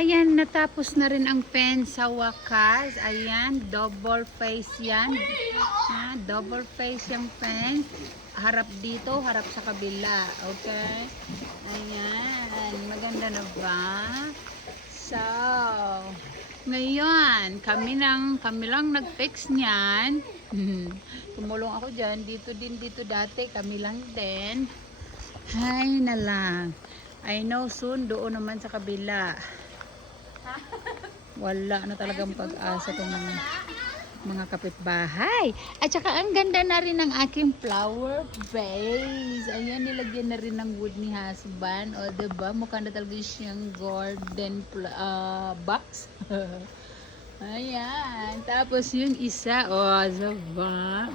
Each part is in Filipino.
Ayan, natapos na rin ang pen sa wakas. Ayan, double face yan. Double face yung pen. Harap dito, harap sa kabila. Okay? Ayan, maganda na ba? So, ngayon, kami lang nag-fix niyan. Tumulong ako dyan. Dito dati. Kami lang din. Hay na lang. I know soon, doon naman sa kabila. Wala na talagang pag-asa itong mga kapitbahay. At saka ang ganda na rin ng aking flower vase. Ayan, nilagyan na rin ng wood ni husband. O, diba? Mukha na talaga siyang garden box. Ayan. Tapos yung isa, o, diba?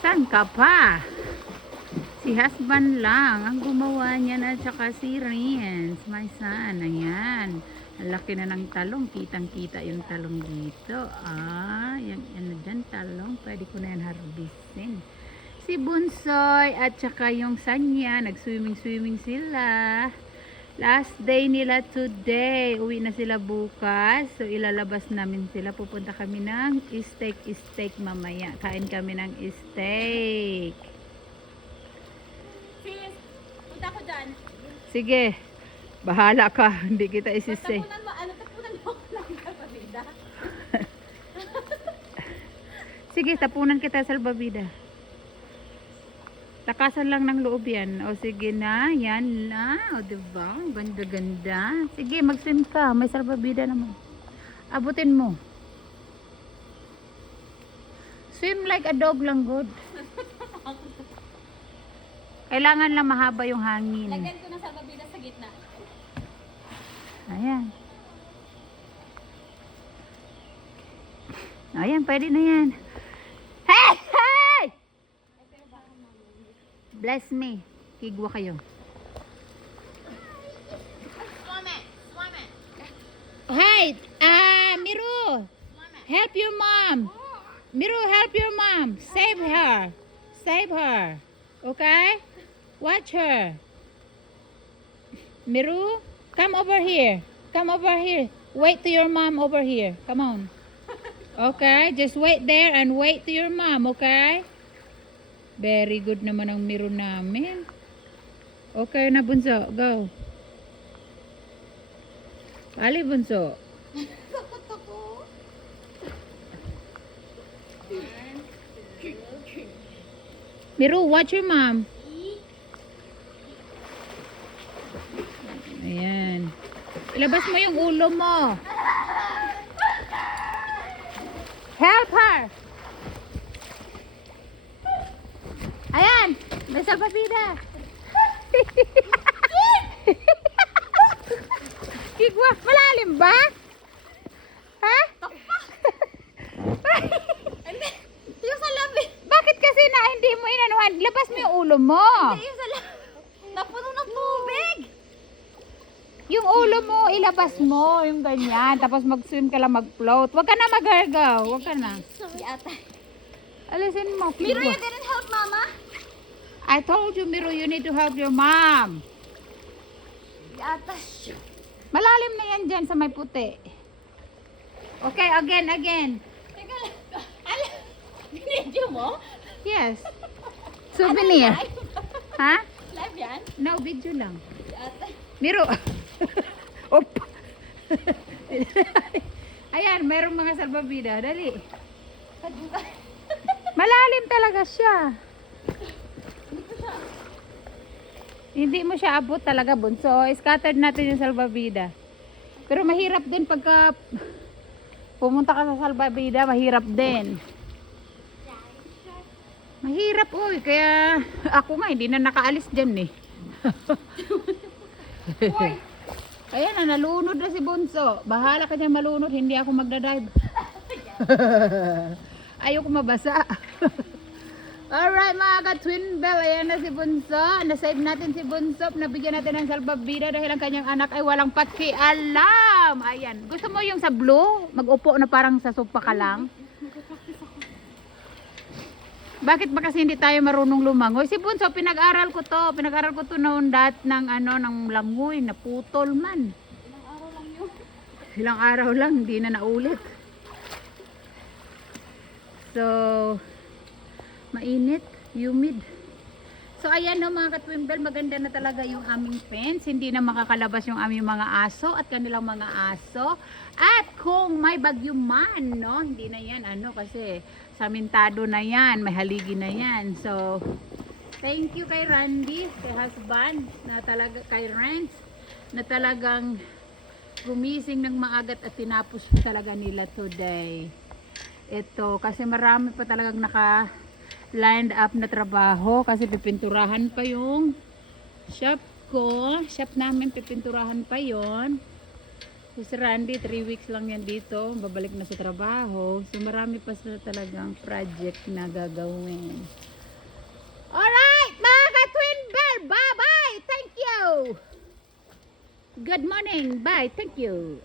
Saan ka pa? Si husband lang ang gumawa niyan at saka si Renz, my son. Ayan. Ang laki na ng talong. Kitang-kita yung talong dito. Yung ano dyan, talong. Pwede ko na yan harvestin. Si Bunsoy at saka yung Sanya, nag-swimming sila. Last day nila today. Uwi na sila bukas. So, ilalabas namin sila. Pupunta kami ng steak mamaya. Kain kami ng steak. Punta ko dyan. Sige. Bahala ka. Hindi kita isisay. Tapunan mo ako lang kapabida. Sige, tapunan kita sa salbabida. Takasan lang ng loob yan. O sige na. Yan na. O diba? Ganda-ganda. Sige, mag-swim ka. May salbabida naman. Abutin mo. Swim like a dog lang, good. Kailangan lang mahaba yung hangin. Lagyan ko na sa babida sa gitna. Ayan. Ayan, pwede na yan. Hey! Hey! Bless me. Kigwa kayo. Swam it. Hey! Miru! Help your mom! Miru, help your mom! Save her! Save her! Okay? Watch her. Miru, come over here. Come over here. Wait to your mom over here. Come on. Okay? Just wait there and wait to your mom, okay? Very good naman ang Miru namin. Okay na, Bunso. Go. Ali, Bunso. Miru, watch your mom. Ayan. Ilabas mo yung ulo mo. Help her. Ayan. May salbabida. Kigwa. Malalim ba? Ha? Yung sa labi. Bakit kasi na hindi mo inanuhan? Labas mo yung ulo mo. Yung sa labi. Napuno ng tubig. Yung ulo mo, ilabas mo. Yung ganyan. Tapos mag-swim ka lang, mag-float. Huwag ka na mag-gargaw. Huwag ka na. Yata. Alisin mo. Miro, Kigwa. you didn't help mama? I told you, Miru, you need to help your mom. Yata. Malalim na yan dyan sa may puti. Okay, again. Teka lang. Alam, binidyo mo? Yes. Souvenir. Ha? Live yan? No, video lang. Yata. Miru. Op. Ayan, mayroong mga salbabida. Dali. Malalim talaga siya. Hindi mo siya abot talaga, Bunso. Scattered natin yung salbabida. Pero mahirap din pagka pumunta ka sa salbabida, mahirap din. Mahirap, oy. Kaya ako nga, hindi na nakaalis dyan eh. Kaya na, nalunod na si Bunso. Bahala ka dyan malunod, hindi ako magdadrive. Ayoko mabasa. Alright mga ka-twin bell, ayan na si Bunso. Nasave natin si Bunso. Nabigyan natin ng salbabida dahil ang kanyang anak ay walang pakialam. Ayan. Gusto mo yung sa blue? Mag-upo na parang sa sopa ka lang. Bakit ba kasi hindi tayo marunong lumangoy? Si Bunso, pinag-aral ko to. Pinag-aral ko to noon ng ng langoy, naputol man. Ilang araw lang yun. Ilang araw lang, hindi na naulit. So, mainit, humid. So, ayan no mga katwimbel, maganda na talaga yung aming fence. Hindi na makakalabas yung aming mga aso at kanilang mga aso. At kung may bagyo man, no, hindi na yan, kasi samintado na yan, may haligi na yan. So, thank you kay Randy, kay husband, na talaga, kay Renz, na talagang gumising ng maagat at tinapos talaga nila today. Ito, kasi marami pa talagang lined up na trabaho kasi pipinturahan pa yung shop ko. Shop namin, pipinturahan pa yon. So, si Randy, 3 weeks lang yan dito. Babalik na sa trabaho. So, marami pa sila talagang project na gagawin. Alright, mga Twin Bell, bye-bye! Thank you! Good morning, bye, thank you!